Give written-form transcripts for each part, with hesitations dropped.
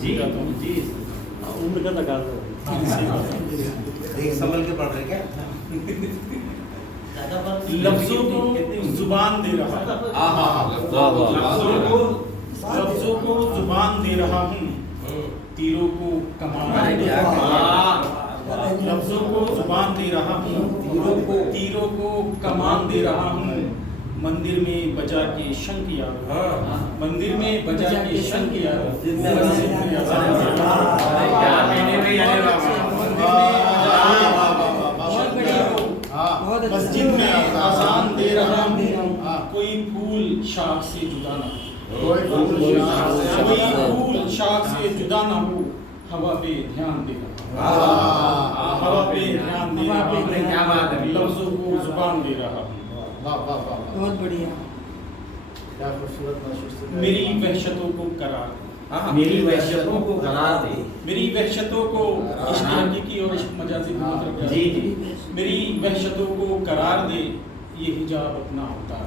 جی جی عمر کا تقاضا ایک سنبھل کے پڑھ رہے کیا؟ لفظوں کو زبان دے رہا لفظوں کو زبان دے رہا ہوں، تیروں کو کمان دے رہا ہوں، لفظوں کو زبان دے رہا ہوں، تیروں کو کمان دے رہا ہوں، مندر میں بجا کے شنک یار، مندر میں بجا کے شنک یار، مسجد میں اذان دے رہا ہوں، کوئی پھول شاخ سے جدا نہ ہو، کوئی پھول شاخ سے جدا نہ ہو، ہوا پہ دھیان دے رہا ہوں، ہوا پہ دھیان دے رہا ہوں، لفظوں کو زبان دے رہا ہوں۔ بہت بڑھیا۔ میری وحشتوں کو قرار دے، میری وحشتوں کو قرار دے، میری وحشتوں کو عشق حقیقی اور عشق مجازی میں مطلب جی جی، میری وحشتوں کو قرار دے، یہ حجاب اپنا اتار،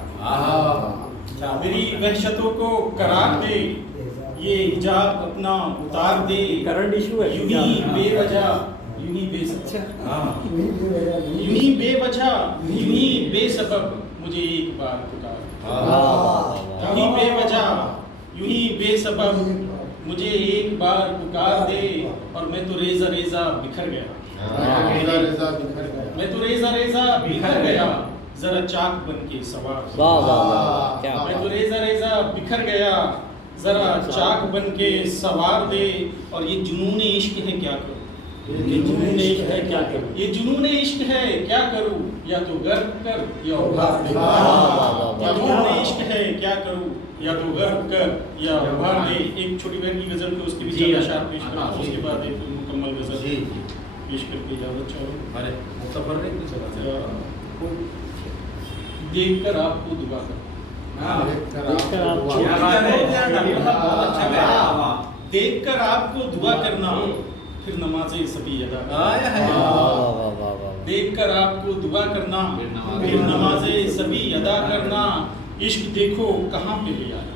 میری وحشتوں کو قرار دے، یہ حجاب اپنا اتار دے، کرنٹ ایشو ہے یوں ہی بے وجہ، یوں ہی بے سبب، یوں ہی بے وجہ، یوں ہی بے سبب مجھے ایک بار پکار، یوں ہی بے وجہ، یوں ہی بے سبب مجھے ایک بار پکار دے، اور میں تو ریزہ ریزہ بکھر گیا، میں تو ریزہ ریزہ بکھر گیا، ذرا چاک بن کے سوار دے، میں تو ریزہ ریزہ بکھر گیا، ذرا چاک بن کے سوار دے، اور یہ جنون عشق ہے کیا کروں، یہ جنون عشق ہے کیا کروں، یہ جنون عشق ہے کیا کروں، یا تو غرق کر یا ابھار دے، یہ جنون عشق ہے کیا کروں، یا تو غرق کر یا ابھار دے۔ ایک چھوٹی بہن کی غزل کو اس کے بھی چند اشعار پیش کرتا ہوں، اس کے بعد ایک مکمل غزل پیش کر کے اجازت چاہوں۔ دیکھ کر آپ کو دعا کرنا، دیکھ کر آپ کو دعا کرنا، پھر نماز سبھی ادا کرنا، دیکھ کر آپ کو دعا کرنا، پھر نماز سبھی ادا کرنا، عشق دیکھو کہاں پہ لے آیا،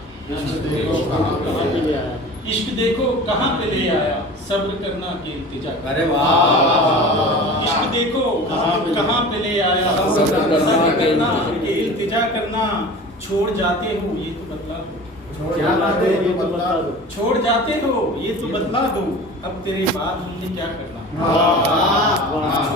عشق دیکھو کہاں پہ لے آیا، صبر کرنا کہ التجا کرنا، عشق دیکھو کہاں پہ لے آیا، صبر کرنا کہ التجا کرنا، چھوڑ جاتے ہو یہ تو بتلا دو، چھوڑ جاتے ہو یہ تو بتلا دو، اب تیرے بعد ہم نے کیا کرنا۔